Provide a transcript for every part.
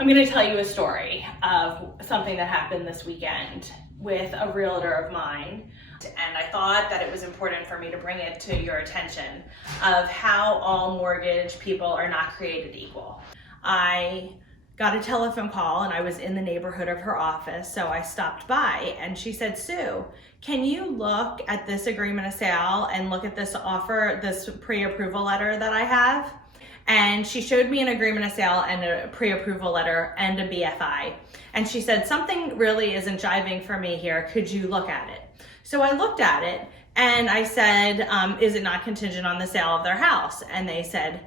I'm going to tell you a story of something that happened this weekend with a realtor of mine. And I thought that it was important for me to bring it to your attention of how all mortgage people are not created equal. I got a telephone call and I was in the neighborhood of her office, so I stopped by and she said, "Sue, can you look at this agreement of sale and look at this offer, this pre-approval letter that I have?" And she showed me an agreement of sale and a pre-approval letter and a BFI. And she said, "Something really isn't jiving for me here. Could you look at it?" So I looked at it and I said, "Is it not contingent on the sale of their house?" And they said,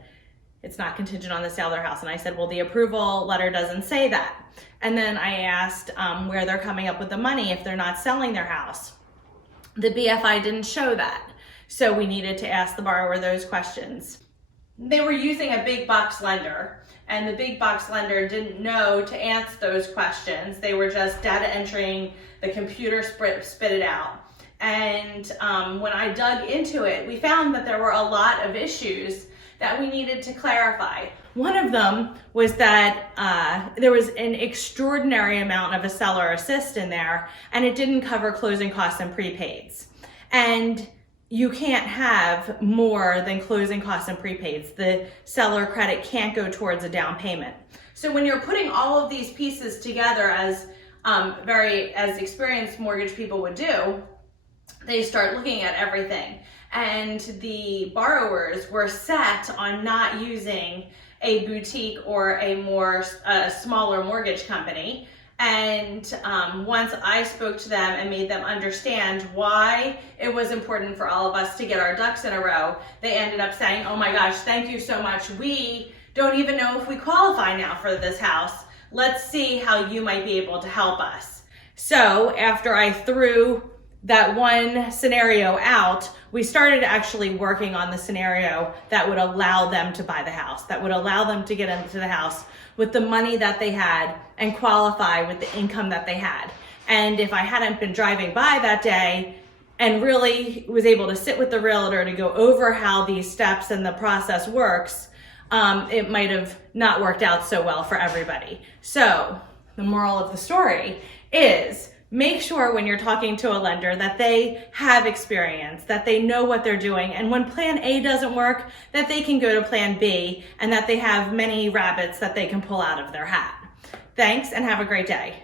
"It's not contingent on the sale of their house." And I said, "Well, the approval letter doesn't say that." And then I asked where they're coming up with the money if they're not selling their house. The BFI didn't show that. So we needed to ask the borrower those questions. They were using a big box lender, and the big box lender didn't know to answer those questions. They were just data entering, the computer spit it out. And when I dug into it, we found that there were a lot of issues that we needed to clarify. One of them was that there was an extraordinary amount of a seller assist in there, and it didn't cover closing costs and prepaids. And you can't have more than closing costs and prepaids. The seller credit can't go towards a down payment. So when you're putting all of these pieces together as experienced mortgage people would do, they start looking at everything. And the borrowers were set on not using a boutique or a smaller mortgage company. And once I spoke to them and made them understand why it was important for all of us to get our ducks in a row, they ended up saying, "Oh my gosh, thank you so much. We don't even know if we qualify now for this house. Let's see how you might be able to help us." So after I threw that one scenario out, we started actually working on the scenario that would allow them to buy the house, that would allow them to get into the house with the money that they had and qualify with the income that they had. And if I hadn't been driving by that day and really was able to sit with the realtor to go over how these steps and the process works, it might have not worked out so well for everybody. So the moral of the story is, make sure when you're talking to a lender that they have experience, that they know what they're doing, and when plan A doesn't work, that they can go to plan B, and that they have many rabbits that they can pull out of their hat. Thanks, and have a great day.